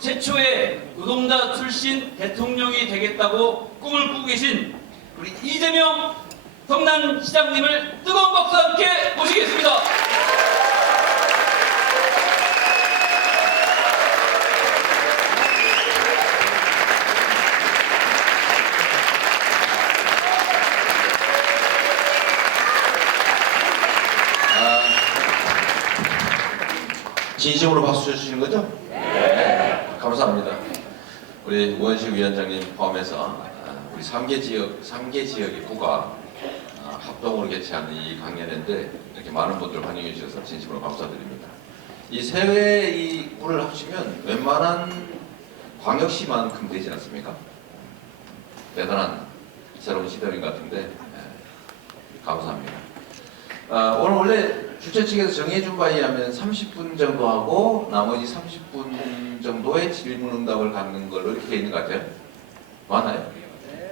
최초의 노동자 출신 대통령이 되겠다고 꿈을 꾸고 계신 우리 이재명 성남시장님을 뜨거운 박수와 함께 모시겠습니다. 진심으로 박수 쳐주시는 거죠? 네. 감사합니다. 우리 우원식 위원장님 포함해서 우리 3개 지역의 구가 합동으로 개최하는 이 강연회인데 이렇게 많은 분들 환영해 주셔서 진심으로 감사드립니다. 이 세 회의 구를 합치면 웬만한 광역시만큼 되지 않습니까? 대단한 새로운 시대인 것 같은데 감사합니다. 오늘 원래 주최 측에서 정해준 바에 의하면 30분 정도 하고 나머지 30분 정도의 질문응답을 갖는 걸로 이렇게 있는 것 같아요. 맞나요?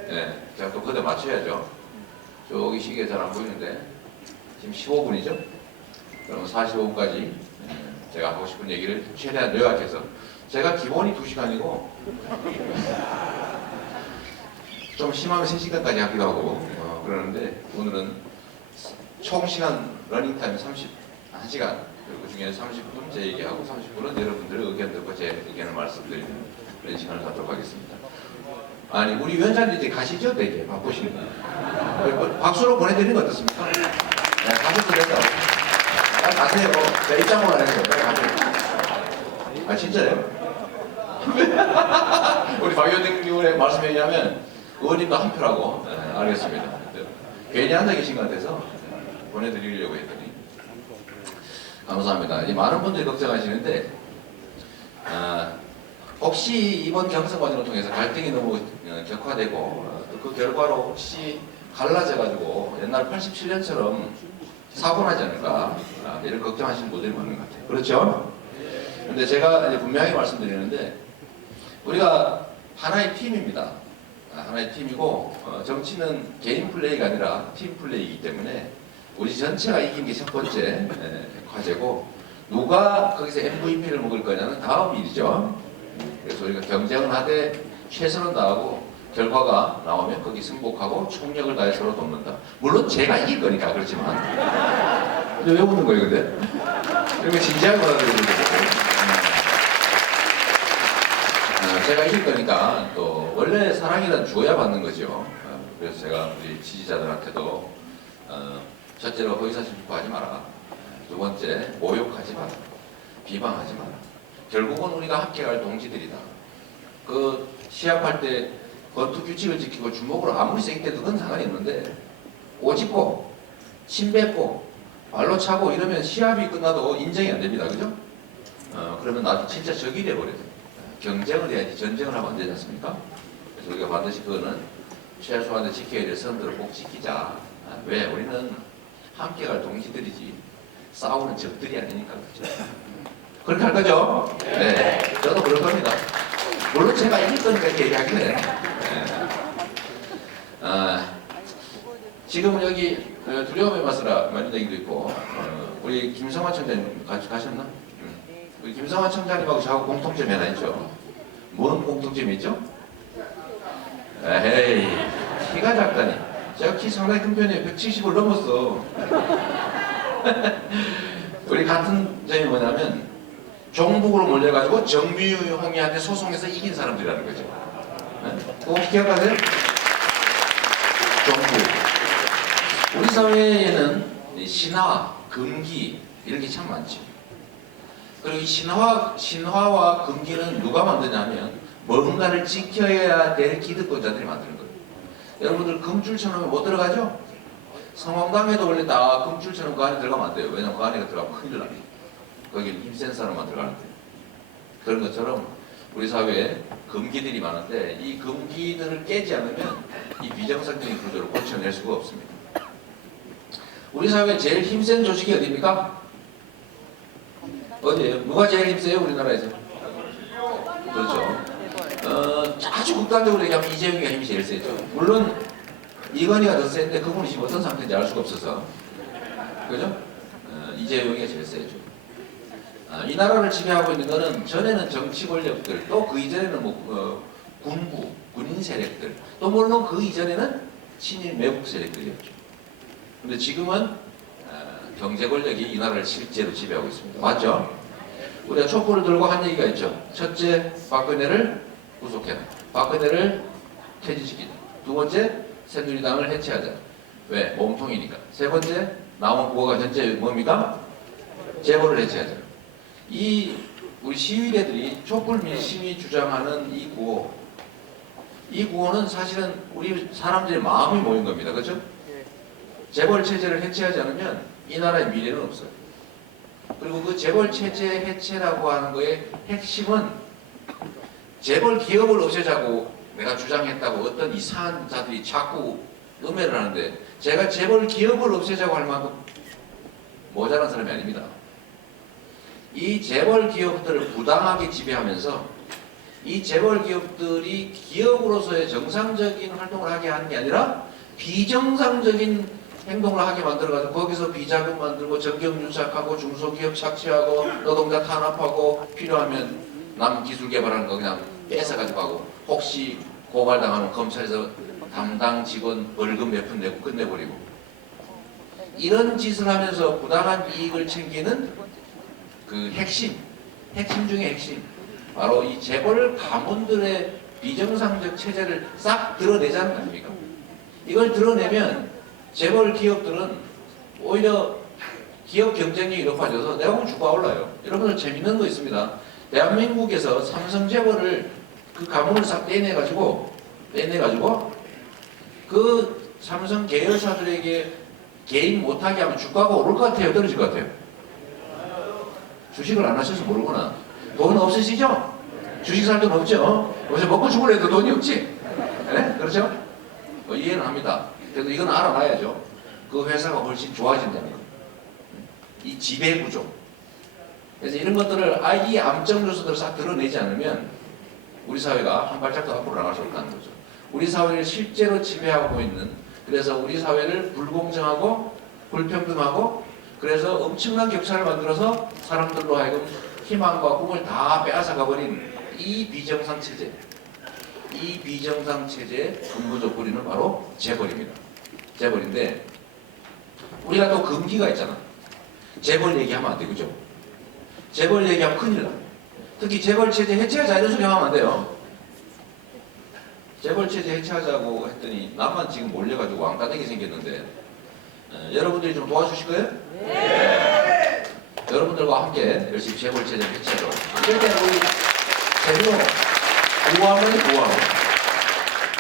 네. 제가 또 그때 맞춰야죠. 저기 시계에 잘 안 보이는데 지금 15분이죠? 그럼 45분까지 제가 하고 싶은 얘기를 최대한 요약해서 제가 기본이 2시간이고 좀 심하면 3시간까지 하기도 하고 그러는데 오늘은 총 시간 러닝타임 1시간 그리고 그 중에 30분 제 얘기하고 30분은 여러분들의 의견 듣고 제 의견을 말씀드리는 그런 시간을 갖도록 하겠습니다. 아니 우리 위원장님 이제 가시죠? 되게 바쁘시니까 박수로 보내드리는 거 어떻습니까? 네, 가셔도 된다고. 빨리 가세요. 제가 입장을 안 해서 빨리 가세요. 아 진짜요? 우리 박 위원장님의 말씀에 의하면 의원님도 한 표라고. 네, 알겠습니다. 괜히 앉아 계신 것 같아서 보내드리려고 했더니 감사합니다. 많은 분들이 걱정하시는데 혹시 이번 경선 과정을 통해서 갈등이 너무 격화되고 그 결과로 혹시 갈라져가지고 옛날 87년처럼 사고 나지 않을까 이런 걱정하시는 분들이 많은 것 같아요. 그렇죠? 근데 제가 이제 분명히 말씀드리는데 우리가 하나의 팀입니다. 하나의 팀이고 정치는 개인 플레이가 아니라 팀 플레이이기 때문에 우리 전체가 이긴 게 첫 번째 과제고 누가 거기서 MVP를 먹을 거냐는 다음 일이죠. 그래서 우리가 경쟁을 하되 최선을 다하고 결과가 나오면 거기 승복하고 총력을 다해 서로 돕는다. 물론 제가 이길 거니까 그렇지만 근데 왜 웃는 거예요 근데? 그러면 진지하게 받아들이는 거고 제가 이길 거니까 또 원래 사랑이란 줘야 받는 거죠. 그래서 제가 우리 지지자들한테도 첫째로 허위사실 유포하지 마라. 두 번째 모욕하지 마라. 비방하지 마라. 결국은 우리가 함께 갈 동지들이다. 그 시합할 때 권투 규칙을 지키고 주먹으로 아무리 세게 때도 그건 상관이 없는데 오집고 침 뱉고 발로 차고 이러면 시합이 끝나도 인정이 안 됩니다. 그죠? 그러면 나도 진짜 적이 돼버려요. 경쟁을 해야지 전쟁을 하면 안 되지 않습니까? 그래서 우리가 반드시 그거는 최소한의 지켜야 될 선들을 꼭 지키자. 왜? 우리는 함께 갈 동지들이지 싸우는 적들이 아니니까. 그렇죠? 그렇게 할 거죠? 네. 저도 그럴 겁니다. 물론 제가 이길 거니까 이렇게 얘기하긴 해. 지금은 여기 두려움의 맛이라 말인 얘기도 있고 우리 김성환 청장님 가셨나? 우리 김성환 청장님하고 저하고 공통점이 하나 있죠. 뭔 공통점이 있죠? 에이 키가 작다니. 제가 키 상당히 큰 편이에요. 170을 넘었어. 우리 같은 점이 뭐냐면 종북으로 몰려가지고 정미홍이한테 소송해서 이긴 사람들이라는 거죠. 그거 혹시 기억하세요? 종북. 우리 사회에는 신화, 금기 이런 게 참 많죠. 그리고 이 신화와 금기는 누가 만드냐면 뭔가를 지켜야 될 기득권자들이 만드는 거예요. 여러분들 금줄처럼 못 들어가죠? 성황당에도 원래 다 금줄처럼 그 안에 들어가면 안 돼요. 왜냐면 그 안에 들어가면 큰일 납니다. 거기는 힘센 사람만 들어가는데. 그런 것처럼 우리 사회에 금기들이 많은데 이 금기들을 깨지 않으면 이 비정상적인 구조를 고쳐낼 수가 없습니다. 우리 사회에 제일 힘센 조직이 어디입니까? 어디예요? 누가 제일 힘세요? 우리나라에서? 그렇죠. 아주 극단적으로 얘기하면 이재명이가 힘이 제일 세죠. 물론 이건희가 더 센데 그분이 지금 어떤 상태인지 알 수가 없어서 그죠? 이재명이가 제일 세죠. 이 나라를 지배하고 있는 것은 전에는 정치 권력들, 또 그 이전에는 군부, 군인 세력들, 또 물론 그 이전에는 친일 매국 세력들이었죠. 근데 지금은 경제 권력이 이 나라를 실제로 지배하고 있습니다. 맞죠? 우리가 촛불을 들고 한 얘기가 있죠. 첫째, 박근혜를 구속해라. 박근혜를 퇴진시키자. 두 번째, 새누리당을 해체하자. 왜? 몸통이니까. 세 번째, 나온 구호가 현재 뭡니까? 재벌을 해체하자. 우리 시위대들이 촛불 민심이 주장하는 이 구호는 사실은 우리 사람들의 마음이 모인 겁니다. 그렇죠? 재벌 체제를 해체하지 않으면 이 나라의 미래는 없어요. 그리고 그 재벌 체제 해체라고 하는 거의 핵심은 재벌 기업을 없애자고 내가 주장했다고 어떤 이상한 자들이 자꾸 음해를 하는데, 제가 재벌 기업을 없애자고 할 만큼 모자란 사람이 아닙니다. 이 재벌 기업들을 부당하게 지배하면서 이 재벌 기업들이 기업으로서의 정상적인 활동을 하게 하는 게 아니라 비정상적인 행동을 하게 만들어가지고 거기서 비자금 만들고 정경유착하고 중소기업 착취하고 노동자 탄압하고 필요하면 남 기술 개발하는 거 그냥 뺏어가지고 하고, 혹시 고발당하면 검찰에서 담당 직원 벌금 몇 푼 내고 끝내버리고, 이런 짓을 하면서 부당한 이익을 챙기는 그 핵심 중에 핵심, 바로 이 재벌 가문들의 비정상적 체제를 싹 드러내자는 거 아닙니까? 이걸 드러내면 재벌 기업들은 오히려 기업 경쟁력이 높아져서 내가 보면 주가가 올라요. 여러분들 재밌는 거 있습니다. 대한민국에서 삼성 재벌을 그 가문을 싹 떼내가지고 그 삼성 계열사들에게 개인 못하게 하면 주가가 오를 것 같아요? 떨어질 것 같아요? 주식을 안 하셔서 모르구나. 돈 없으시죠? 주식 살 돈 없죠? 요새 먹고 죽으려도 돈이 없지? 네? 그렇죠? 이해는 합니다. 그래도 이건 알아놔야죠. 그 회사가 훨씬 좋아진다는 거. 이 지배 구조. 그래서 이런 것들을 이 암적 요소들을 싹 드러내지 않으면 우리 사회가 한 발짝 더 앞으로 나갈 수 없다는 거죠. 우리 사회를 실제로 지배하고 있는, 그래서 우리 사회를 불공정하고 불평등하고, 그래서 엄청난 격차를 만들어서 사람들로 하여금 희망과 꿈을 다 빼앗아가버린 이 비정상 체제, 이 비정상 체제의 근본 조건은 바로 재벌입니다. 재벌인데 우리가 또 금기가 있잖아. 재벌 얘기하면 안 돼, 그죠? 재벌 얘기하면 큰일 나. 특히 재벌 체제 해체하자 이런 소리 하면 안 돼요. 재벌 체제 해체하자고 했더니 나만 지금 몰려가지고 왕따되게 생겼는데, 여러분들이 좀 도와주실 거예요? 네. 여러분들과 함께 열심히 재벌 체제 해체하도록. 이럴 때는 우리 제대로 구호하면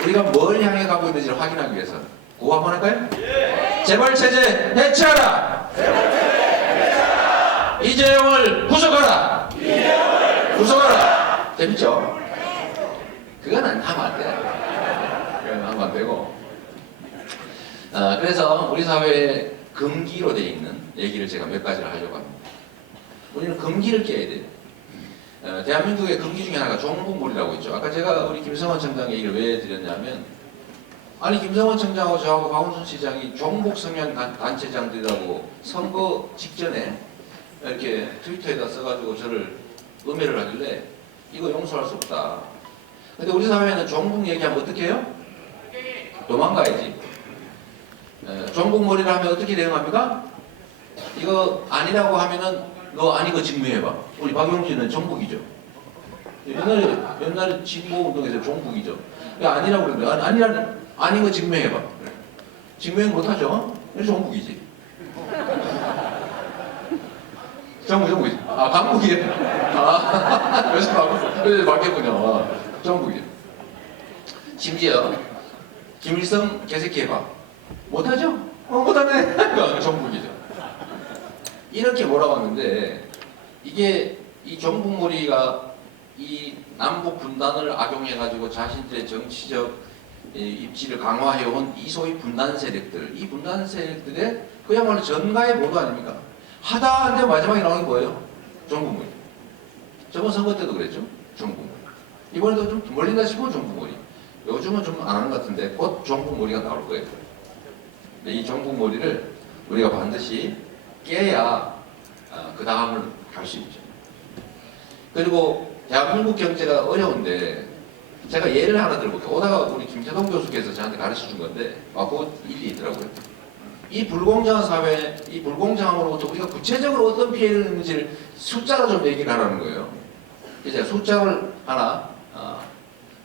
우리가 뭘 향해 가고 있는지를 확인하기 위해서 구호 한번 할까요? 네. 재벌 체제 해체하라. 이재용을 구속하라. 구속하라. 재밌죠? 그건 하면 안 돼. 그건 하면 안 되고. 그래서 우리 사회에 금기로 되어 있는 얘기를 제가 몇 가지를 하려고 합니다. 우리는 금기를 깨야 돼요. 대한민국의 금기 중에 하나가 종북몰이라고 있죠. 아까 제가 우리 김성환 청장 얘기를 왜 드렸냐면, 아니 김성환 청장하고 저하고 박원순 시장이 종북 성향 단체장들이라고 선거 직전에 이렇게 트위터에다 써가지고 저를 음해를 하길래 이거 용서할 수 없다. 근데 우리 사회에는 종북 얘기하면 어떻게 해요? 도망가야지. 종북몰이를 하면 어떻게 대응합니까? 이거 아니라고 하면은 너 아닌 거 증명해봐. 우리 박용진은 종북이죠. 옛날에 진보운동에서 종북이죠. 아니라고 그러는데 아닌 거 증명해봐. 증명 못하죠? 그래서 종북이지. 종북이지. 아, 강북이에요? 아, 요새 바뀌었군요. 종북이에요. 심지어 김일성 개새끼 해봐. 못하죠? 못하네. 종북이죠. 이렇게 몰아왔는데, 이게 이 종북몰이가 이 남북 분단을 악용해가지고 자신들의 정치적 입지를 강화해온 이 소위 분단 세력들, 이 분단 세력들의 그야말로 전가의 모두 아닙니까? 하다 하는데 마지막에 나오는 게 뭐예요? 종북몰이. 저번 선거 때도 그랬죠? 종북몰이. 이번에도 좀 몰린다 싶으면 종북몰이. 요즘은 좀 안 하는 것 같은데 곧 종북몰이가 나올 거예요. 근데 이 종북몰이를 우리가 반드시 깨야 그 다음을 갈 수 있죠. 그리고 대한민국 경제가 어려운데 제가 예를 하나 들어볼게요. 오다가 우리 김태동 교수께서 저한테 가르쳐 준 건데 그거 일리 있더라고요. 이 불공정한 사회, 이 불공정함으로부터 우리가 구체적으로 어떤 피해를 입는지를 숫자로 좀 얘기를 하라는 거예요. 그래서 제가 숫자를 하나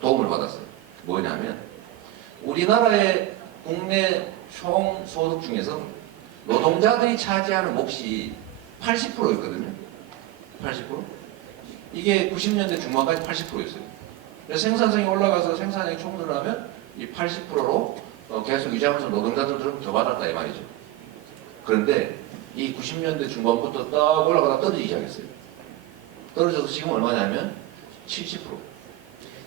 도움을 받았어요. 뭐냐면 우리나라의 국내 총 소득 중에서 노동자들이 차지하는 몫이 80%였거든요. 80%? 이게 90년대 중반까지 80%였어요. 그래서 생산성이 올라가서 생산량이 총늘어나면 이 80%로 계속 유지하면서 노동자들 좀 더 받았다 이 말이죠. 그런데 이 90년대 중반부터 딱 올라가다 떨어지기 시작했어요. 떨어져서 지금 얼마냐면 70%.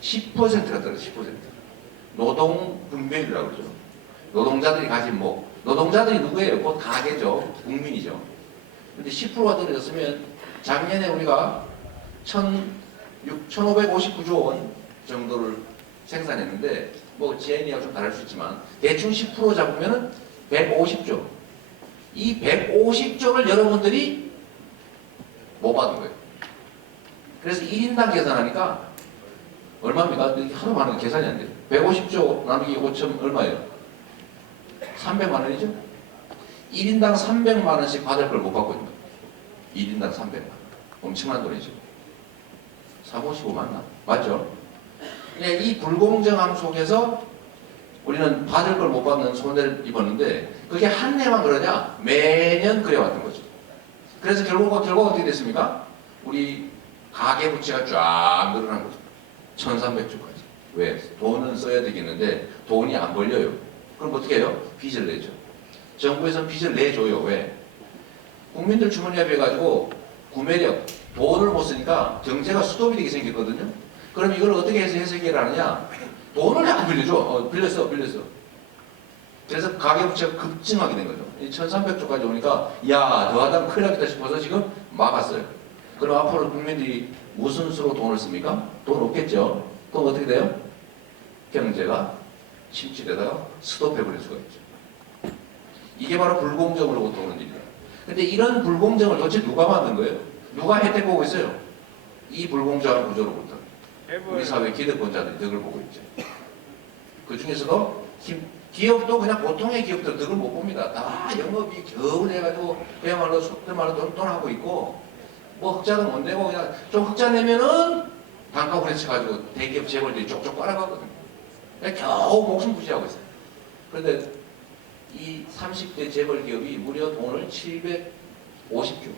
10%가 떨어져 10%. 노동 분배율이라고 그러죠. 노동자들이 가진 몫. 노동자들이 누구예요? 곧 가계죠. 국민이죠. 근데 10%가 떨어졌으면 작년에 우리가 1,559조 원 정도를 생산했는데 뭐 GN이하고 좀 다를 수 있지만 대충 10% 잡으면 150조. 이 150조를 여러분들이 못 받은 거예요. 그래서 1인당 계산하니까 얼마입니까? 하도 많은 계산이 안 돼요. 150조 나누기 5천 얼마예요? 300만 원이죠? 1인당 300만 원씩 받을 걸 못 받고 있는 거예요. 1인당 300만 원. 엄청난 돈이죠. 355만 원. 맞죠? 이 불공정함 속에서 우리는 받을 걸 못 받는 손해를 입었는데 그게 한 해만 그러냐? 매년 그래왔던 거죠. 그래서 결국 어떻게 됐습니까? 우리 가계부채가 쫙 늘어난 거죠. 1300조까지. 왜? 돈은 써야 되겠는데 돈이 안 벌려요. 그럼 어떻게 해요? 빚을 내죠. 정부에서는 빚을 내줘요. 왜? 국민들 주머니에 비해가지고 구매력, 돈을 못 쓰니까 경제가 수도비 되게 생겼거든요. 그럼 이걸 어떻게 해서 해석을 하느냐? 돈을 자꾸 빌려줘. 빌렸어. 그래서 가계부채가 급증하게 된 거죠. 1300조까지 오니까 야, 더 하다가 큰일 나겠다 싶어서 지금 막았어요. 그럼 앞으로 국민들이 무슨 수로 돈을 씁니까? 돈 없겠죠. 그럼 어떻게 돼요? 경제가 침체되다가 스톱해버릴 수가 있죠. 이게 바로 불공정으로부터 오는 일이에요. 근데 이런 불공정을 도대체 누가 만든 거예요? 누가 혜택 보고 있어요? 이 불공정한 구조로부터 우리 사회 기득권자들이 덕을 보고 있죠. 그 중에서도 기업도 그냥 보통의 기업들 덕을 못 봅니다. 다 영업이 겨우 돼가지고 그야말로 속된 말로 똔똔하고 있고 뭐 흑자도 못 내고 그냥 좀 흑자 내면은 단가 부딪혀가지고 대기업 재벌들이 쪽쪽 빨아가거든요. 겨우 목숨 부지하고 있어요. 그런데 이 30대 재벌 기업이 무려 돈을 750조.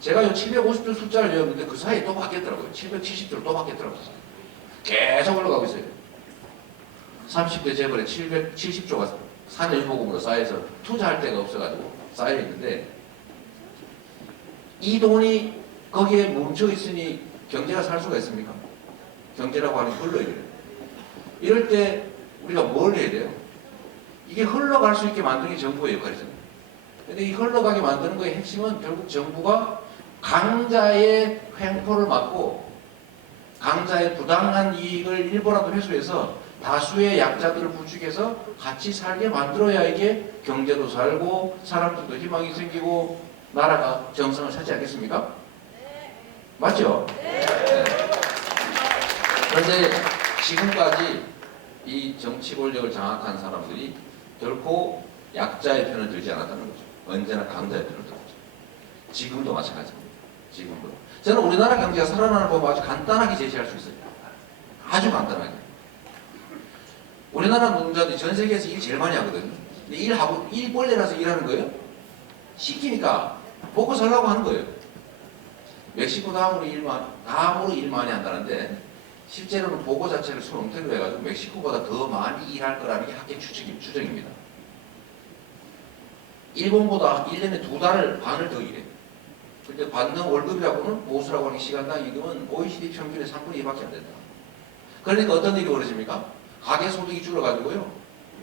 제가 이 750조 숫자를 외웠는데 그 사이에 또 바뀌었더라고요. 770조로 또 바뀌었더라고요. 계속 올라가고 있어요. 30대 재벌에 770조가 산일보금으로 쌓여서 투자할 데가 없어가지고 쌓여 있는데 이 돈이 거기에 뭉쳐 있으니 경제가 살 수가 있습니까? 경제라고 하는 흘러야 돼요. 이럴 때 우리가 뭘 해야 돼요? 이게 흘러갈 수 있게 만드는 게 정부의 역할이잖아요. 근데 이 흘러가게 만드는 거의 핵심은 결국 정부가 강자의 횡포를 막고 강자의 부당한 이익을 일부라도 회수해서 다수의 약자들을 부추겨서 같이 살게 만들어야 이게 경제도 살고 사람들도 희망이 생기고 나라가 정상을 찾지 않겠습니까? 맞죠? 네. 그런데 지금까지 이 정치 권력을 장악한 사람들이 결코 약자의 편을 들지 않았다는 거죠. 언제나 강자의 편을 들었죠. 지금도 마찬가지입니다. 지금도. 저는 우리나라 경제가 살아나는 법을 아주 간단하게 제시할 수 있어요. 아주 간단하게. 우리나라 노동자들이 전 세계에서 일 제일 많이 하거든요. 근데 일벌레라서 일하는 거예요. 시키니까 먹고 살라고 하는 거예요. 멕시코 다음으로 일 많이 한다는데 실제로는 보고 자체를 수능태로 해가지고 멕시코보다 더 많이 일할 거라는 게 학계 추정입니다. 일본보다 1년에 2달 반을 더 일해요. 근데 받는 월급이라고는 보수라고 하는 시간당 임금은 OECD 평균의 3분의 2밖에 안 된다. 그러니까 어떤 일이 벌어집니까? 가계소득이 줄어가지고요.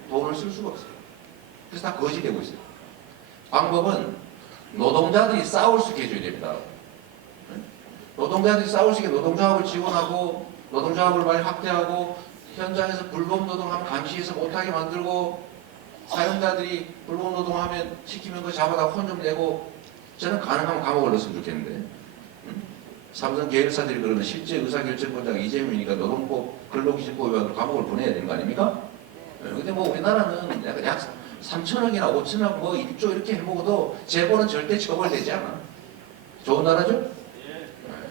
돈을 쓸 수가 없어요. 그래서 다 거지 되고 있어요. 방법은 노동자들이 싸울 수 있게 해줘야 됩니다. 노동자들이 싸울 수 있게 노동조합을 지원하고 노동조합을 많이 확대하고 현장에서 불법노동하면 감시해서 못하게 만들고 사용자들이 불법노동하면 시키면 그 잡아다 혼 좀 내고 저는 가능하면 감옥을 넣었으면 좋겠는데 삼성 계열사들이 그러면 실제 의사결정권자가 이재명이니까 노동법 근로기준법 위반으로 감옥을 보내야 되는 거 아닙니까? 근데 뭐 우리나라는 약 3천억이나 5천억 뭐 1조 이렇게 해먹어도 재벌은 절대 처벌되지 않아. 좋은 나라죠?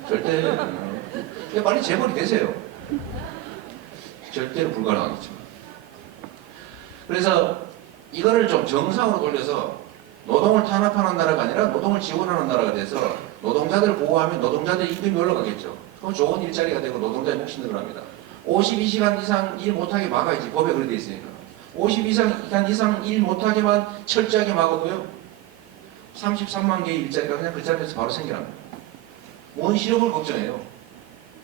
절대. 빨리 재벌이 되세요. 절대로 불가능하겠지만. 그래서 이거를 좀 정상으로 돌려서 노동을 탄압하는 나라가 아니라 노동을 지원하는 나라가 돼서 노동자들을 보호하면 노동자들의 임금이 올라가겠죠. 그럼 좋은 일자리가 되고 노동자의 몫이 늘어납니다. 52시간 이상 일 못하게 막아야지. 법에 그렇게 돼 있으니까. 52시간 이상 일 못하게만 철저하게 막아도요. 33만 개의 일자리가 그냥 그 자리에서 바로 생겨납니다. 뭔 실업을 걱정해요.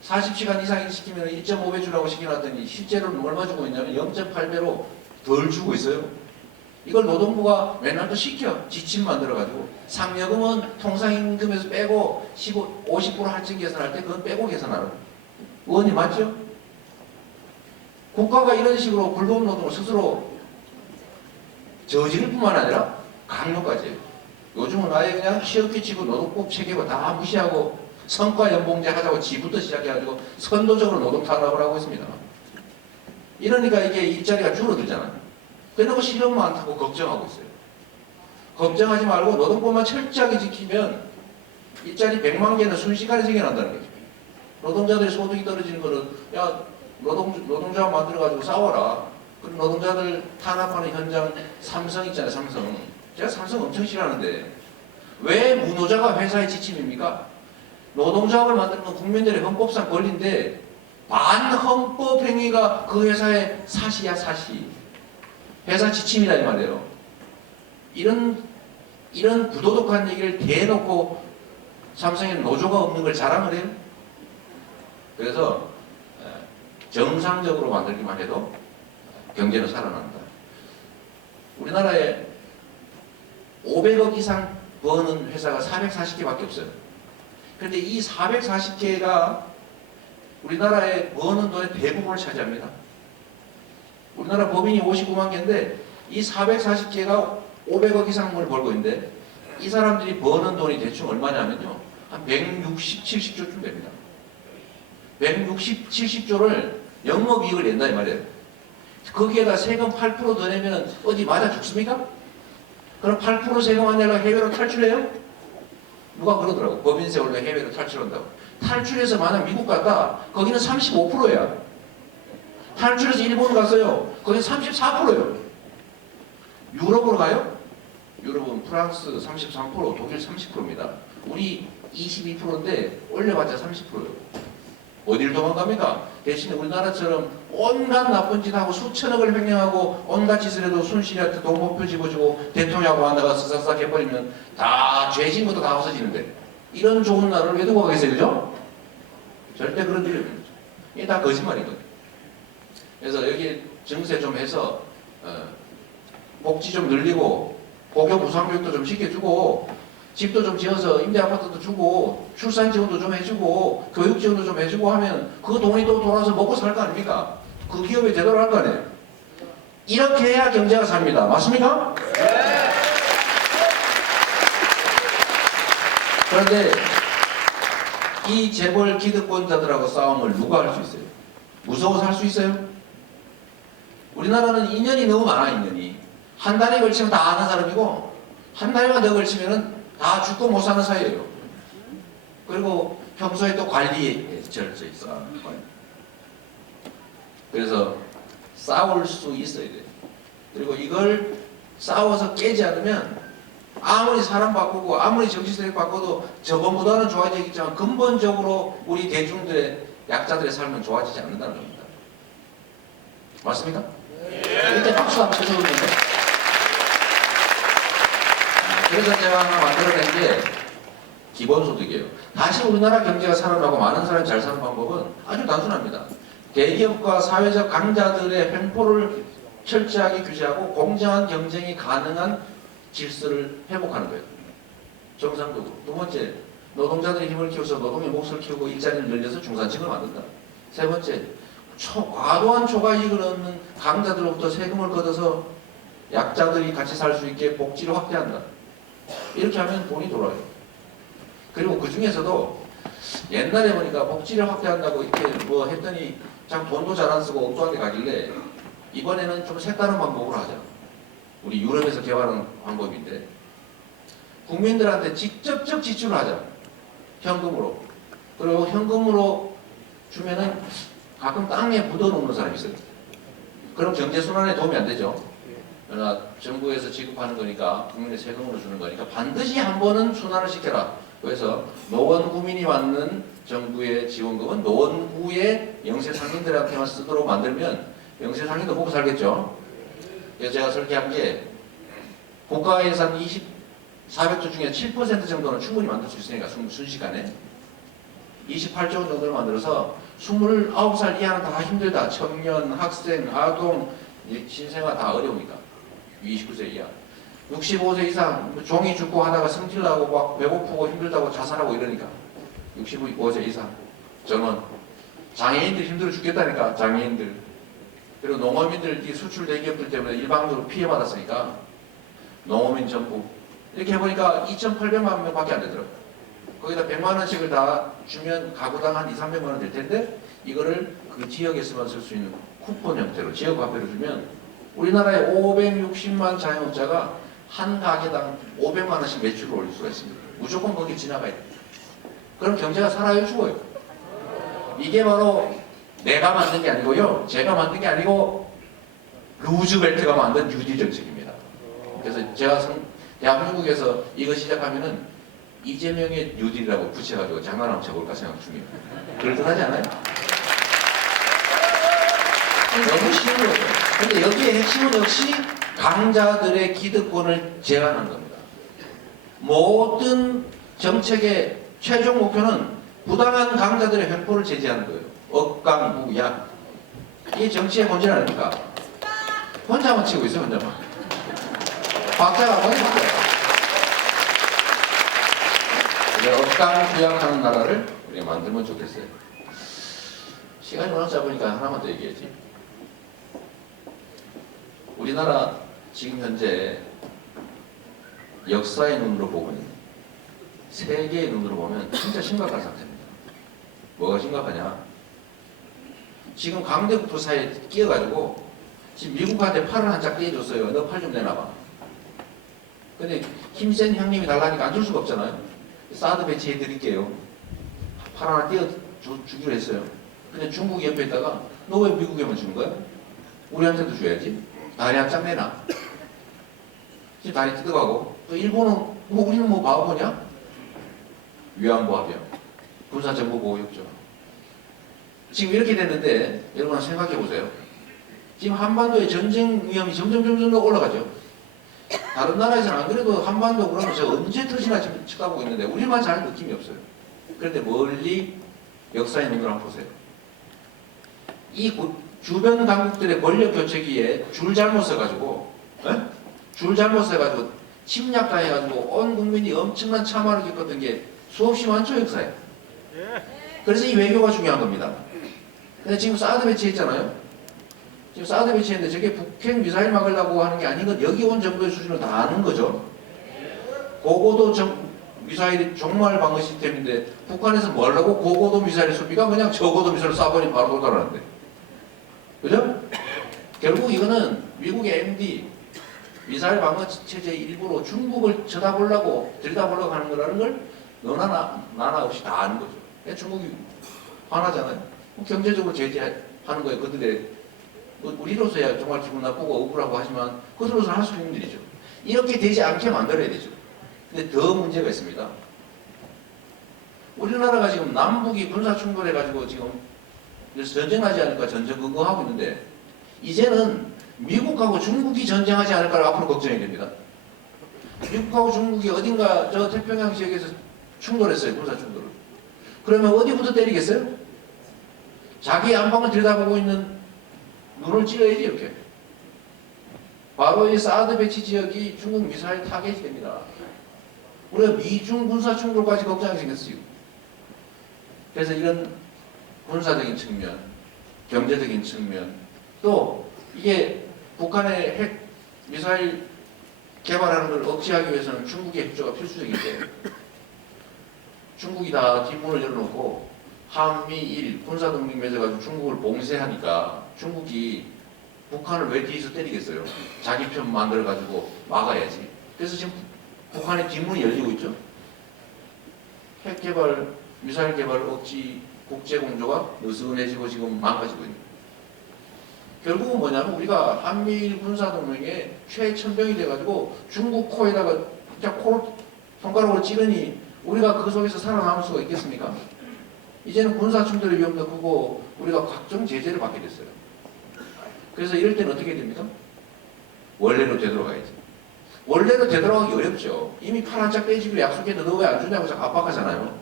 40시간 이상 일 시키면 1.5배 주라고 시켜놨더니 실제로는 얼마 주고 있냐면 0.8배로 덜 주고 있어요. 이걸 노동부가 맨날 또 시켜. 지침 만들어가지고 상여금은 통상임금에서 빼고 50% 할증 계산할 때 그건 빼고 계산하라고. 의원님 맞죠? 국가가 이런 식으로 불법 노동을 스스로 저지를 뿐만 아니라 강요까지 해요. 요즘은 아예 그냥 취업규칙고 노동법 체계고 다 무시하고 성과 연봉제 하자고 지부터 시작해가지고 선도적으로 노동 탄압을 하고 있습니다. 이러니까 이게 일자리가 줄어들잖아요. 그래놓고 실업 많다고 걱정하고 있어요. 걱정하지 말고 노동법만 철저하게 지키면 일자리 100만 개는 순식간에 생겨난다는 거죠. 노동자들의 소득이 떨어지는 거는 야 노동조합 만들어가지고 싸워라. 그럼 노동자들 탄압하는 현장 삼성 있잖아요. 삼성. 제가 삼성 엄청 싫어하는데 왜 무노자가 회사의 지침입니까? 노동조합을 만드는 건 국민들의 헌법상 권리인데 반헌법 행위가 그 회사의 사시야 사시. 회사 지침이다 이 말이에요. 이런 부도덕한 얘기를 대놓고 삼성에는 노조가 없는 걸 자랑을 해요. 그래서 정상적으로 만들기만 해도 경제는 살아난다. 우리나라에 500억 이상 버는 회사가 440개밖에 없어요. 그런데 이 440개가 우리나라에 버는 돈의 대부분을 차지합니다. 우리나라 법인이 59만 개인데 이 440개가 500억 이상을 벌고 있는데 이 사람들이 버는 돈이 대충 얼마냐면요. 한 160, 70조쯤 됩니다. 160, 70조를 영업이익을 낸다 이 말이에요. 거기에다 세금 8% 더 내면 어디 맞아 죽습니까? 그럼 8% 세금 안 내려고 해외로 탈출해요? 누가 그러더라고. 법인세 원래 해외로 탈출한다고. 탈출해서 만약 미국 갔다 거기는 35%야. 탈출해서 일본 갔어요. 거기 34%예요. 유럽으로 가요? 유럽은 프랑스 33%, 독일 30%입니다. 우리 22%인데 올려봤자 30%예요. 어딜 도망갑니까? 대신에 우리나라처럼 온갖 나쁜 짓 하고 수천억을 횡령하고 온갖 짓을 해도 순실이한테 돈 목표 집어주고 대통령하고 한다가 스사삭 해버리면 다 죄진 것도 다 없어지는데 이런 좋은 나라를 왜 두고 가겠어요? 그죠? 절대 그런 일이 없는 거죠. 이게 다 거짓말이거든요. 그래서 여기 증세 좀 해서 복지 좀 늘리고 고교 무상교육도 좀 시켜주고 집도 좀 지어서 임대아파트도 주고 출산 지원도 좀 해주고 교육 지원도 좀 해주고 하면 그 돈이 또 돌아서 먹고 살 거 아닙니까? 그 기업이 제대로 할 거 아니에요. 이렇게 해야 경제가 삽니다. 맞습니까? 네. 그런데 이 재벌 기득권자들하고 싸움을 누가 할 수 있어요? 무서워서 할 수 있어요? 우리나라는 인연이 너무 많아. 인연이 한 달에 걸치면 다 아는 사람이고 한 달만 더 걸치면은 다 죽고 못 사는 사이예요. 그리고 평소에 또 관리에 절저 있어. 그래서 싸울 수 있어야 돼요. 그리고 이걸 싸워서 깨지 않으면 아무리 사람 바꾸고 아무리 정치세력 바꿔도 저번보다는 좋아지겠지만 근본적으로 우리 대중들의 약자들의 삶은 좋아지지 않는다는 겁니다. 맞습니까? 이때 박수 한번 쳐주는데. 그래서 제가 하나 만들어낸 게 기본소득이에요. 다시 우리나라 경제가 살아나고 많은 사람이 잘 사는 방법은 아주 단순합니다. 대기업과 사회적 강자들의 횡포를 철저하게 규제하고 공정한 경쟁이 가능한 질서를 회복하는 거예요. 정상적으로. 두 번째, 노동자들의 힘을 키워서 노동의 몫을 키우고 일자리를 늘려서 중산층을 만든다. 세 번째, 과도한 초과이익을 얻는 강자들로부터 세금을 걷어서 약자들이 같이 살 수 있게 복지를 확대한다. 이렇게 하면 돈이 돌아요. 그리고 그 중에서도 옛날에 보니까 복지를 확대한다고 이렇게 뭐 했더니 참 돈도 잘 안 쓰고 엉뚱하게 가길래 이번에는 좀 색다른 방법으로 하자. 우리 유럽에서 개발한 방법인데 국민들한테 직접적 지출을 하자. 현금으로. 그리고 현금으로 주면은 가끔 땅에 묻어놓는 사람이 있어요. 그럼 경제순환에 도움이 안 되죠. 그러나 정부에서 지급하는 거니까 국민의 세금으로 주는 거니까 반드시 한 번은 순환을 시켜라. 그래서 노원 구민이 받는 정부의 지원금은 노원구의 영세 상인들한테만 쓰도록 만들면 영세 상인도 먹고 살겠죠. 그래서 제가 설계한 게 국가 예산 400조 중에 7% 정도는 충분히 만들 수 있으니까 순식간에 28조 원 정도를 만들어서 29살 이하는 다 힘들다. 청년, 학생, 아동, 신생아 다 어려우니까 29세 이하 65세 이상 종이 죽고 하다가 성질 나고 막 배고프고 힘들다고 자살하고 이러니까 65세 이상 전원 장애인들 힘들어 죽겠다니까 장애인들 그리고 농어민들 수출 대기업들 때문에 일방적으로 피해받았으니까 농어민 전부 이렇게 해보니까 2,800만 명밖에 안 되더라고요. 거기다 100만 원씩을 다 주면 가구당 한 2, 300만 원 될 텐데 이거를 그 지역에서만 쓸 수 있는 쿠폰 형태로 지역 화폐로 주면 우리나라에 560만 자영업자가 한 가게당 500만 원씩 매출을 올릴 수가 있습니다. 무조건 거기 지나가야 돼요. 그럼 경제가 살아요, 죽어요? 이게 바로 내가 만든 게 아니고요. 제가 만든 게 아니고 루즈벨트가 만든 뉴딜 정책입니다. 그래서 제가 대한민국에서 이거 시작하면은 이재명의 뉴딜이라고 붙여가지고 장난하면 쳐볼까 생각 중입니다. 그럴듯하지 않아요? 너무 쉬운 거죠. 근데 여기에 핵심은 역시 강자들의 기득권을 제한하는 겁니다. 모든 정책의 최종 목표는 부당한 강자들의 횡포를 제재하는 거예요. 억강무약. 이게 정치의 본질 아닙니까? 혼자만 치고 있어요, 혼자만. 박자가 뭐니까? 억강부약하는 나라를 우리가 만들면 좋겠어요. 시간이 워낙 짧으니까 하나만 더 얘기해야지. 우리나라 지금 현재 역사의 눈으로 보면 세계의 눈으로 보면 진짜 심각한 상태입니다. 뭐가 심각하냐? 지금 강대국도 사이에 끼어가지고 지금 미국한테 팔을 한 짝 떼어줬어요. 너 팔 좀 내놔봐. 근데 힘센 형님이 달라니까 안 줄 수가 없잖아요. 사드 배치해 드릴게요. 팔 하나 떼어주기로 했어요. 근데 중국이 옆에 있다가 너 왜 미국에만 주는 거야? 우리한테도 줘야지. 다리 한 짝 내놔. 지금 다리 뜯어가고 또 일본은 뭐 우리는 뭐 바보냐? 위안부 합의야. 군사정보보호협정. 지금 이렇게 됐는데 여러분 생각해 보세요. 지금 한반도의 전쟁 위험이 점점 더 올라가죠. 다른 나라에서는 안 그래도 한반도 그러면 저 언제 터지나 지금 쳐다보고 있는데 우리만 잘 느낌이 없어요. 그런데 멀리 역사의 눈으로 한번 보세요. 이 주변 강국들의 권력 교체기에 줄 잘못 써가지고 침략당해가지고 온 국민이 엄청난 참화를 겪었던 게 수없이 많죠, 역사에. 그래서 이 외교가 중요한 겁니다. 근데 지금 사드 배치했잖아요. 지금 사드 배치했는데 저게 북핵 미사일 막으려고 하는 게 아닌 건 여기 온 정도의 수준을 다 아는 거죠. 고고도 미사일이 종말 방어 시스템인데 북한에서 뭐하려고 고고도 미사일을 쏩니까? 그냥 저고도 미사일을 쏴버리면 바로 도달하는데. 그죠? 결국 이거는 미국의 MD 미사일 방어 체제의 일부로 중국을 쳐다보려고 들여다보려고 하는 거라는 걸 너나 나나 없이 다 아는 거죠. 중국이 화나잖아요. 경제적으로 제재하는 거예요. 그들의 우리로서야 정말 기분 나쁘고 억울하고 하지만 그들로서는 할 수 있는 일이죠. 이렇게 되지 않게 만들어야 되죠. 근데 더 문제가 있습니다. 우리나라가 지금 남북이 군사 충돌해가지고 지금 전쟁하지 않을까 전쟁 근거하고 있는데 이제는 미국하고 중국이 전쟁하지 않을까 앞으로 걱정이 됩니다. 미국하고 중국이 어딘가 저 태평양 지역에서 충돌했어요. 군사 충돌을. 그러면 어디부터 때리겠어요? 자기 안방을 들여다보고 있는 눈을 찔러야지 이렇게. 바로 이 사드 배치 지역이 중국 미사일 타겟이 됩니다. 우리가 미중 군사 충돌까지 걱정하게 생겼어요. 그래서 이런 군사적인 측면, 경제적인 측면, 또 이게 북한의 핵 미사일 개발하는 걸 억제하기 위해서는 중국의 협조가 필수적인데 중국이 다 뒷문을 열어놓고 한미일 군사동맹 맺어가지고 중국을 봉쇄하니까 중국이 북한을 왜 뒤에서 때리겠어요? 자기 편 만들어가지고 막아야지. 그래서 지금 북한의 뒷문이 열리고 있죠. 핵 개발, 미사일 개발 억지 국제공조가 느슨해지고 지금 망가지고 있는 거예요. 결국은 뭐냐면 우리가 한미일 군사동맹의 최천병이 돼가지고 중국 코에다가 그냥 코를 손가락으로 찌르니 우리가 그 속에서 살아남을 수가 있겠습니까? 이제는 군사충돌의 위험도 크고 우리가 각종 제재를 받게 됐어요. 그래서 이럴 때는 어떻게 됩니까? 원래로 되돌아가야지. 원래로 되돌아가기 어렵죠. 이미 팔 한 짝 떼지고 약속했는데 너 왜 안 주냐고 자꾸 압박하잖아요.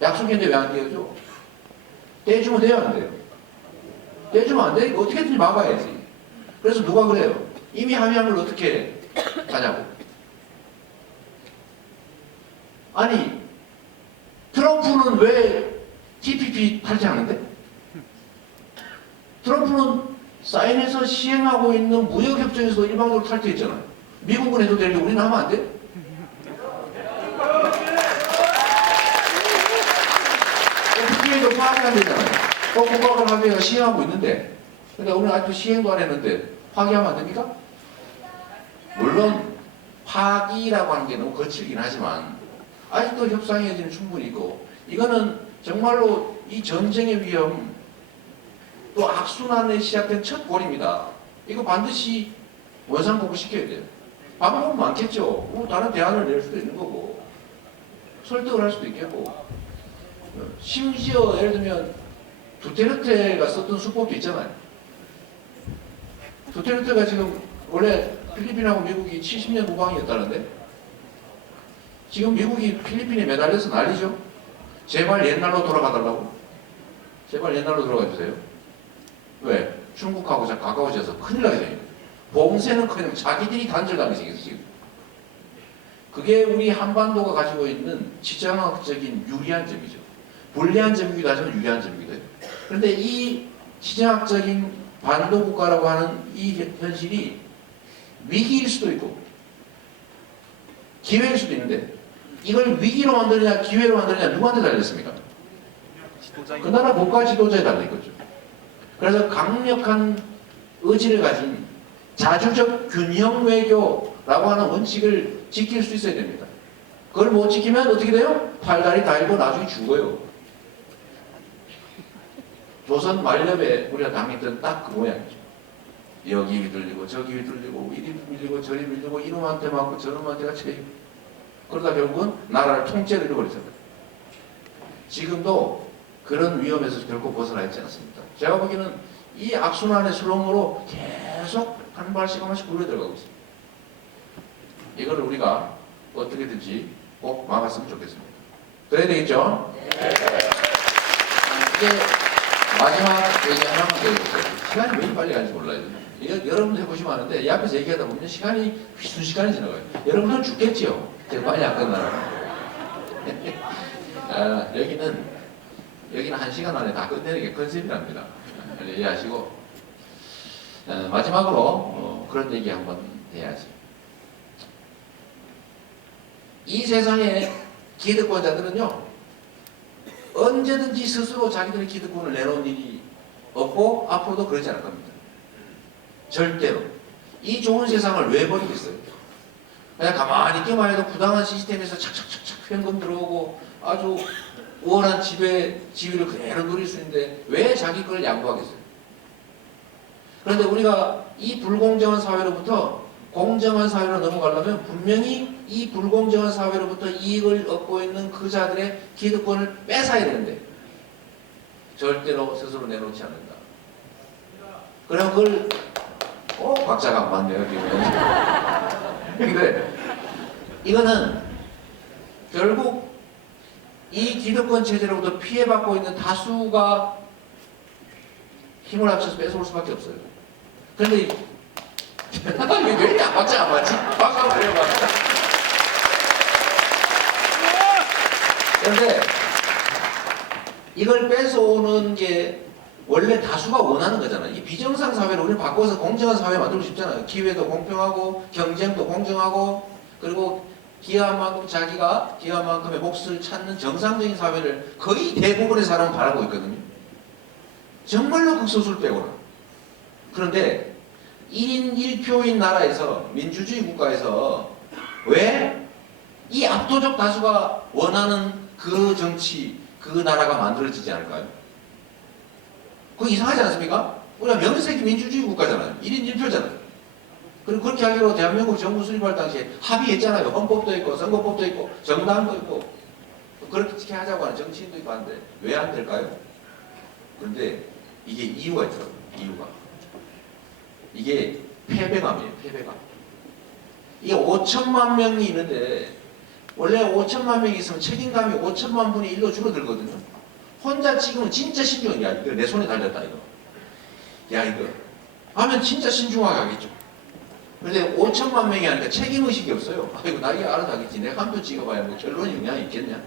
약속했는데 왜 안 떼어줘? 떼주면 돼요, 안 돼요? 떼주면 안 돼? 어떻게든지 막아야지. 그래서 누가 그래요? 이미 합의한 걸 어떻게 하냐고. 아니, 트럼프는 왜 TPP 탈퇴하는데? 트럼프는 사인해서 시행하고 있는 무역협정에서 일방적으로 탈퇴했잖아요. 미국은 해도 되는데 우리는 하면 안 돼? FTA도 파악이 안 되잖아요. 국가간 합의가 시행하고 있는데, 근데 우리는 아직도 시행도 안 했는데 파기하면 안 됩니까? 물론 파기라고 하는 게 너무 거칠긴 하지만 아직도 협상의 여지는 충분히 있고, 이거는 정말로 이 전쟁의 위험, 또 악순환에 시작된 첫 골입니다. 이거 반드시 원상복구시켜야 돼요. 방법은 많겠죠. 뭐 다른 대안을 낼 수도 있는 거고, 설득을 할 수도 있겠고, 심지어 예를 들면 두테르테가 썼던 수법도 있잖아요. 두테르테가 지금 원래 필리핀하고 미국이 70년 우방이었다는데 지금 미국이 필리핀에 매달려서 난리죠. 제발 옛날로 돌아가달라고. 제발 옛날로 돌아가 주세요. 왜? 중국하고 가까워져서 큰일 나게 생겼어요. 봉쇄는 그냥 자기들이 단절당하게 생겼어요. 지금. 그게 우리 한반도가 가지고 있는 지정학적인 유리한 점이죠. 불리한 점이기도 하지만 유리한 점이기도 해요. 그런데 이 지정학적인 반도 국가라고 하는 이 현실이 위기일 수도 있고 기회일 수도 있는데, 이걸 위기로 만드느냐 기회로 만드느냐 누구한테 달렸습니까? 그 나라 국가 지도자에 달린 거죠. 그래서 강력한 의지를 가진 자주적 균형 외교라고 하는 원칙을 지킬 수 있어야 됩니다. 그걸 못 지키면 어떻게 돼요? 팔다리 달고 나중에 죽어요. 조선 말렵에 우리가 당했던 딱 그 모양이죠. 여기 휘둘리고 저기 휘둘리고 이리 밀리고 저리 밀리고 이놈한테 맞고 저놈한테가 체육. 그러다 결국은 나라를 통째로 잃어버리잖아요. 지금도 그런 위험에서 결코 벗어나 있지 않습니다. 제가 보기에는 이 악순환의 수렁으로 계속 한 발씩 한 발씩 굴러 들어가고 있습니다. 이거를 우리가 어떻게든지 꼭 막았으면 좋겠습니다. 그래야 되겠죠? 이제 마지막 얘기 하나만 더 해주세요. 시간이 왜 빨리 가는지 몰라요. 여러분들 해보시면 아는데 이 앞에서 얘기하다 보면 시간이 순식간에 지나가요. 여러분들은 죽겠지요. 제가 빨리 안 끝나요. 여기는 1시간 안에 다 끝내는 게 컨셉이랍니다. 이해하시고, 마지막으로 그런 얘기 한번 해야지. 이 세상에 기득권자들은요, 언제든지 스스로 자기들의 기득권을 내놓은 일이 없고 앞으로도 그러지 않을 겁니다. 절대로. 이 좋은 세상을 왜 버리겠어요? 그냥 가만히 있기만 해도 부당한 시스템에서 착착착착 현금 들어오고 아주 우월한 지위를 그대로 누릴 수 있는데 왜 자기 걸 양보하겠어요? 그런데 우리가 이 불공정한 사회로부터 공정한 사회로 넘어가려면 분명히 이 불공정한 사회로부터 이익을 얻고 있는 그 자들의 기득권을 뺏어야 되는데 절대로 스스로 내놓지 않는다. 그럼 그걸 꼭 박자가 안 맞네요, 지금. 근데 이거는 결국 이 기득권 체제로부터 피해받고 있는 다수가 힘을 합쳐서 뺏어올 수밖에 없어요. 그런데 왜 이렇게 안 맞지? 박수 한번 해봐. 그런데 이걸 뺏어오는 게 원래 다수가 원하는 거잖아요. 이 비정상 사회를 우리는 바꿔서 공정한 사회 만들고 싶잖아요. 기회도 공평하고 경쟁도 공정하고 그리고 기여한 만큼 자기가 기여한 만큼의 몫을 찾는 정상적인 사회를 거의 대부분의 사람은 바라고 있거든요. 정말로 극소수를 빼고는. 그런데 1인 1표인 나라에서, 민주주의 국가에서 왜 이 압도적 다수가 원하는 그 정치, 그 나라가 만들어지지 않을까요? 그거 이상하지 않습니까? 우리가 명색이 민주주의 국가잖아요. 1인 1표잖아요. 그리고 그렇게 하기로 대한민국 정부 수립할 당시에 합의했잖아요. 헌법도 있고 선거법도 있고 정당도 있고 그렇게 하자고 하는 정치인도 있고 하는데 왜 안 될까요? 그런데 이게 이유가 있더라고요. 이유가. 이게 패배감이에요. 패배감. 이게 5천만 명이 있는데 원래 5천만 명이 있으면 책임감이 5천만 분의 1로 줄어들거든요. 혼자 찍으면 진짜 신중해. 야, 이거 내 손에 달렸다 이거. 야, 이거 하면 진짜 신중하게 하겠죠. 근데 5천만 명이 하니까 책임의식이 없어요. 아이고 나이가 알아서 하겠지. 내가 한 표 찍어봐야 뭐 결론이 영향이 있겠냐.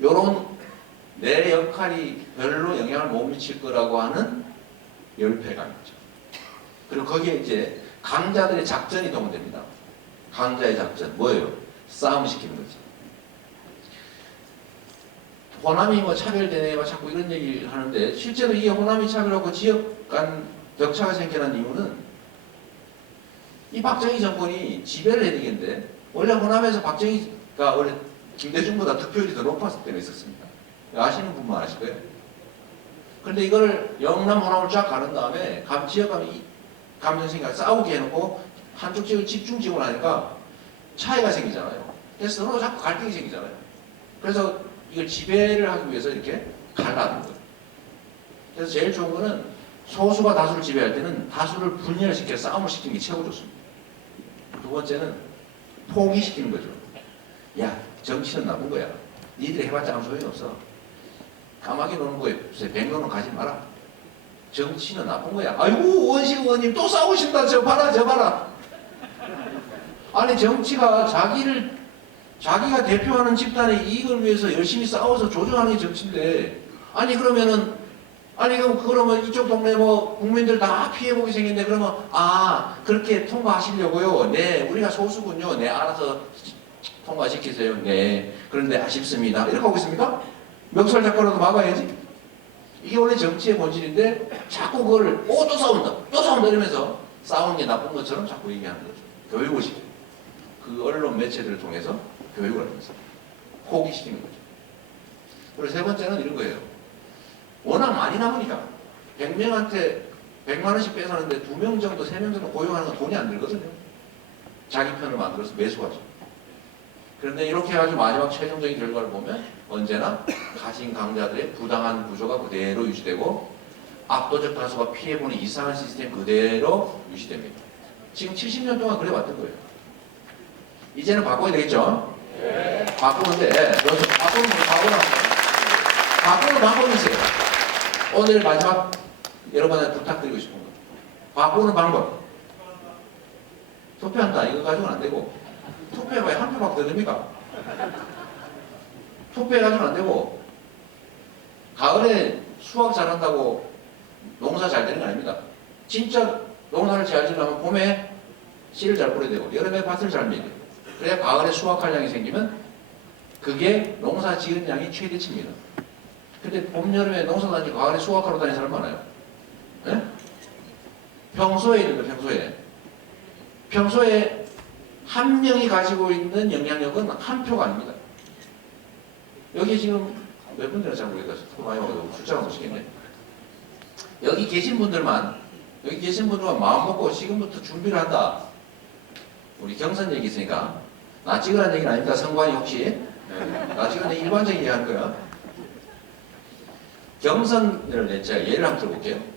요런 내 역할이 별로 영향을 못 미칠 거라고 하는 열패감이죠. 그리고 거기에 이제 강자들의 작전이 동원됩니다. 강자의 작전 뭐예요? 싸움 시키는 거지. 호남이 뭐 차별되네, 뭐 자꾸 이런 얘기를 하는데 실제로 이 호남이 차별하고 지역 간 격차가 생겨난 이유는 이 박정희 정권이 지배를 해야 되겠는데 원래 호남에서 박정희가 원래 김대중보다 득표율이 더 높았을 때가 있었습니다. 아시는 분만 아실 거예요. 그런데 이거를 영남 호남을 쫙 가른 다음에 지역 감정생각 싸우게 해놓고 한쪽 지역을 집중 지원을 하니까 차이가 생기잖아요. 그래서 서로 자꾸 갈등이 생기잖아요. 그래서 이걸 지배를 하기 위해서 이렇게 갈라는 거예요. 그래서 제일 좋은 거는 소수가 다수를 지배할 때는 다수를 분열시켜 싸움을 시키는 게 최고 좋습니다. 두 번째는 포기시키는 거죠. 야, 정치는 나쁜 거야. 니들이 해봤자 아무 소용이 없어. 까마귀 노는 거에 백로는 가지 마라. 정치는 나쁜 거야. 아이고 원식 의원님 또 싸우신다. 저 봐라 저 봐라. 아니 정치가 자기가 대표하는 집단의 이익을 위해서 열심히 싸워서 조정하는 게 정치인데 그러면 이쪽 동네 뭐 국민들 다 피해보게 생겼는데 그러면 그렇게 통과하시려고요. 네 우리가 소수군요. 네 알아서 통과시키세요. 네 그런데 아쉽습니다. 이렇게 하고 있습니까? 멱살 잡고라도 막아야지. 이게 원래 정치의 본질인데 자꾸 그거를 또 싸운다 이러면서 싸우는 게 나쁜 것처럼 자꾸 얘기하는 거죠. 교육을 시켜요. 그 언론 매체들을 통해서 교육을 하면서 포기시키는 거죠. 그리고 세 번째는 이런 거예요. 워낙 많이 남으니까 100명한테 100만 원씩 뺏었는데 2명 정도, 3명 정도 고용하는 건 돈이 안 들거든요. 자기 편을 만들어서 매수하죠. 그런데 이렇게 해가지고 마지막 최종적인 결과를 보면 언제나 가진 강자들의 부당한 구조가 그대로 유지되고 압도적 다수가 피해보는 이상한 시스템 그대로 유지됩니다. 지금 70년 동안 그래왔던 거예요. 이제는 바꿔야 되겠죠? 네. 바꾸는데 여기서 바꾸는 방법이 있어요. 오늘 마지막 여러분한테 부탁드리고 싶은 거. 바꾸는 방법. 투표한다. 이거 가지고는 안 되고 투표해봐야 한 표밖에 더 됩니까? 투표해가지고는 안 되고 가을에 수확 잘한다고 농사 잘 되는 거 아닙니다. 진짜 농사를 잘 지으려면 봄에 씨를 잘 뿌려야 되고 여름에 밭을 잘 매야 돼요. 그래야 가을에 수확할 양이 생기면 그게 농사 지은 양이 최대치입니다. 근데 봄, 여름에 농사 다니고 가을에 수확하러 다니는 사람 많아요. 네? 평소에 한 명이 가지고 있는 영향력은 한 표가 아닙니다. 여기 지금 몇 분들은 잘 모르겠다. 많이 와가지고 숫자가 모시겠네. 여기 계신 분들만 마음 먹고 지금부터 준비를 한다. 우리 경선 얘기 있으니까 나 찍으라는 얘기는 아닙니다. 선관위 혹시 나 찍으라는 얘기 일반적인 얘기 하는 거야. 경선을 제가 예를 한번 들어볼게요.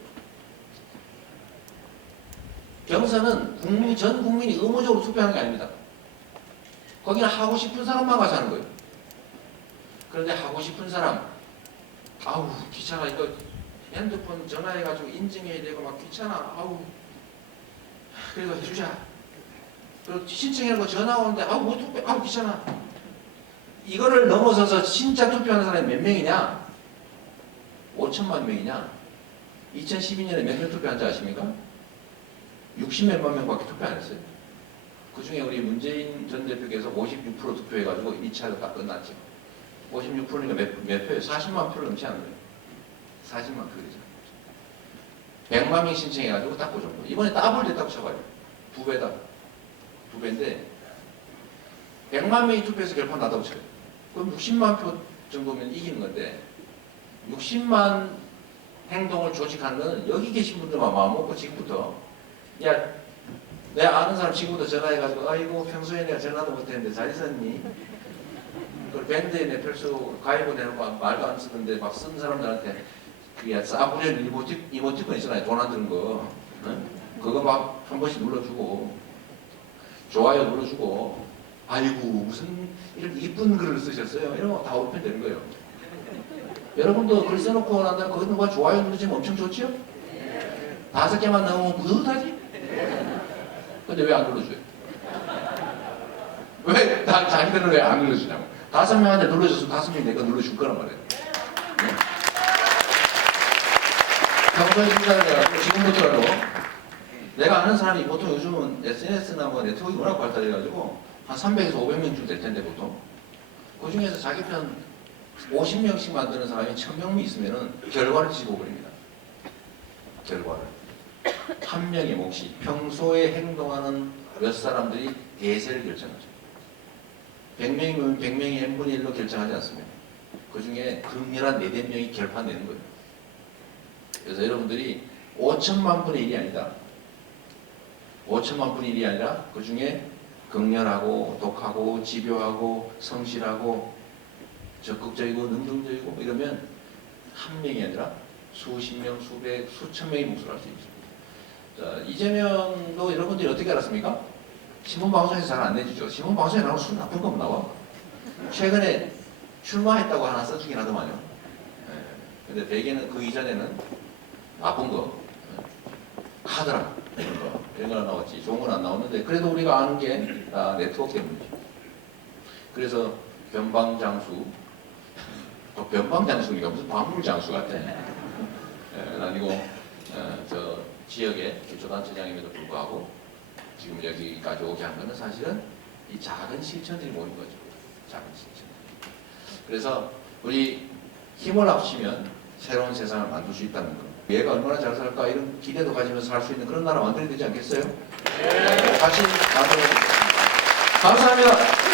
경선은 전 국민이 의무적으로 투표하는 게 아닙니다. 거기는 하고 싶은 사람만 가서 하는 거예요. 그런데 하고 싶은 사람, 아우 귀찮아 이거 핸드폰 전화해가지고 인증해야 되고 막 귀찮아 그래서 해주자. 그리고 신청해놓고 전화 오는데 못 투표 귀찮아. 이거를 넘어서서 진짜 투표하는 사람이 몇 명이냐? 5천만 명이냐? 2012년에 몇 명 투표한지 아십니까? 60몇만 명밖에 투표 안 했어요. 그 중에 우리 문재인 전 대표께서 56% 득표해가지고 2차가 딱 끝났죠. 56%니까 몇 표예요? 40만 표를 넘지 않아요. 40만 표죠. 100만 명 신청해가지고 딱 그 정도. 이번에 더블 됐다고 쳐봐요. 2배다. 2배인데 100만 명이 투표해서 결판 나다고 쳐요. 그럼 60만 표 정도면 이기는 건데 60만 행동을 조직하는 건 여기 계신 분들만 마음먹고 지금부터 야 내가 아는 사람 지금부터 전화해가지고 아이고 평소에 내가 전화도 못했는데 잘 있었니? 그 밴드에 내 필수 가입을 해놓고 말도 안 쓰는데 막 쓴 사람들한테 그게 싸구려 이모티콘 있잖아요. 돈 안 드는 거. 응? 그거 막 한 번씩 눌러주고 좋아요 눌러주고 아이고 무슨 이런 이쁜 글을 쓰셨어요. 이런 거 다 오pen 되는 거예요. 여러분도 글 써놓고 난 다음에 거기 누가 좋아요 누르시면 엄청 좋지요? 5개만 나오면 뿌듯하지? 근데 왜 안 눌러줘요? 왜 자기들은 왜 안 눌러주냐고. 5명한테 눌러줘서 5명이 내가 눌러줄 거란 말이에요. 네. 평소에 진짜 지금부터라도 내가 아는 사람이 보통 요즘은 SNS나 뭐 네트워크가 워낙 발달해가지고 한 300에서 500명쯤 될 텐데 보통 그 중에서 자기 편 50명씩 만드는 사람이 1000명이 있으면은 결과를 집어버립니다. 결과를. 한 명의 몫이 평소에 행동하는 몇 사람들이 대세를 결정하죠. 100명이면 100명이 n분의 1로 결정하지 않습니다. 그 중에 극렬한 4~5명이 결판내는 거예요. 그래서 여러분들이 5천만 분의 1이 아니다. 5천만 분의 1이 아니라 그 중에 극렬하고 독하고 집요하고 성실하고 적극적이고 능동적이고 이러면 한 명이 아니라 수십 명, 수백, 수천 명이 몫을 할 수 있습니다. 자, 이재명도 여러분들이 어떻게 알았습니까? 신문방송에서 잘 안 내주죠. 신문방송에 나오면 술 나쁜 거만 나와. 최근에 출마했다고 하나 써주긴 하더만요. 근데 대개는 그 이전에는 나쁜 거, 카드라 이런 거 나왔지. 좋은 건 안 나왔는데 그래도 우리가 아는 게 네트워크 때문이죠. 그래서 변방장수, 또 변방장수니까 무슨 박물장수 같아. 아니고 저 지역의 기초단체장임에도 불구하고 지금 여기까지 오게 한 거는 사실은 이 작은 실천들이 모인 거죠. 작은 실천. 그래서 우리 힘을 합치면 새로운 세상을 만들 수 있다는 거. 얘가 얼마나 잘 살까 이런 기대도 가지면서 살 수 있는 그런 나라 만들어야 되지 않겠어요? 네. 같이 만들어야 되겠습니다. 감사합니다.